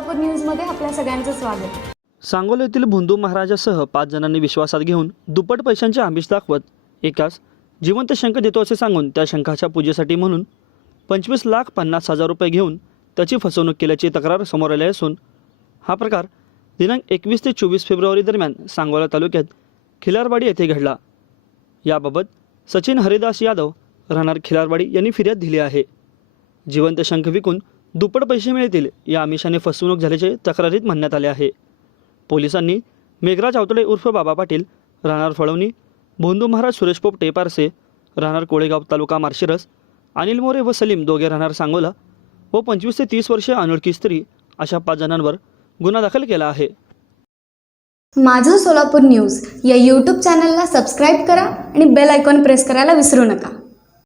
सोलापूर न्यूजमध्ये आपल्या सगळ्यांचं स्वागत। सांगोला येथील भोंदू महाराजासह 5 जणांनी विश्वासात घेऊन दुप्पट पैशांचे आमिष दाखवत एकास जिवंत शंख देतो असे सांगून त्या शंखाच्या पूजेसाठी म्हणून 25,50,000 रुपये घेऊन त्याची फसवणूक केल्याची तक्रार समोर आली असून हा प्रकार दिनांक 21 ते 24 फेब्रुवारी दरम्यान सांगोला तालुक्यात खिलारवाडी येथे घडला। याबाबत सचिन हरिदास यादव राहणार खिलारवाडी यांनी फिर्याद दिली आहे। जिवंत शंख विकून दुप्पट पैसे मिळतील या आमिषाने फसवणूक झाल्याचे तक्रारीत म्हणण्यात आले आहे। पोलिसांनी मेघराज आवतडे उर्फ बाबा पाटील राहणार फळवणी, भोंदू महाराज सुरेश पोपटे पारसे राहणार कोळेगाव तालुका मार्शिरस, अनिल मोरे व सलीम दोघे राहणार सांगोला व 25 ते 30 वर्षीय अनोळखी स्त्री अशा 5 जणांवर गुन्हा दाखल केला आहे। माझं सोलापूर न्यूज या यूट्यूब चॅनलला सबस्क्राईब करा आणि बेल आयकॉन प्रेस करायला विसरू नका।